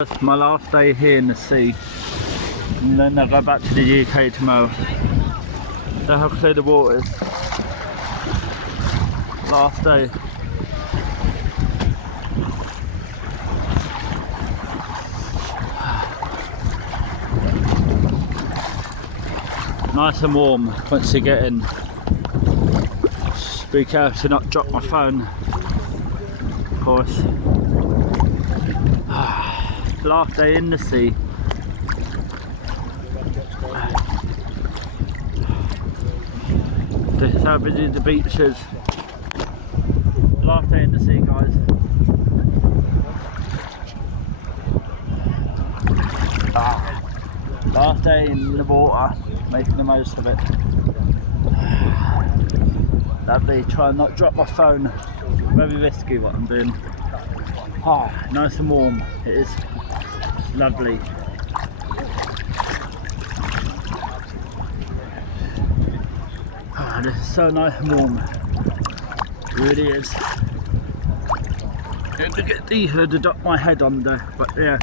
It's my last day here in the sea, and then I go back to the UK tomorrow. So how clear the water is. Last day. Nice and warm once you get in. Just be careful to not drop my phone, of course. Last day in the sea. This is how busy the beach is. Last day in the sea, guys. Last day in the water, making the most of it. Lovely, try and not drop my phone. Very risky what I'm doing. Nice and warm. It is lovely. This is so nice and warm. It really is. I'm going to get deeper to duck my head under, but yeah,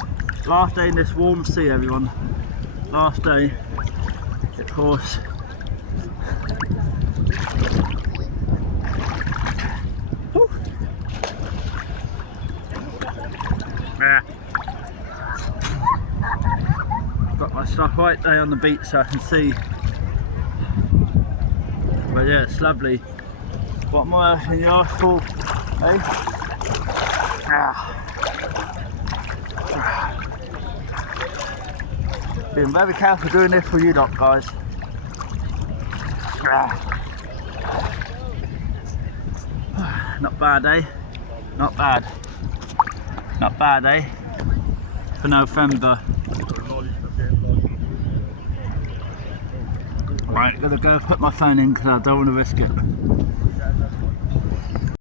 last day in this warm sea, everyone. Last day, of course. Got my stuff right there on the beach so I can see. But yeah, it's lovely. What more can you ask for, eh? Being very careful doing this for you lot, guys. Not bad, eh? Not bad. Not bad, eh? For November. Right, gotta go put my phone in because I don't want to risk it.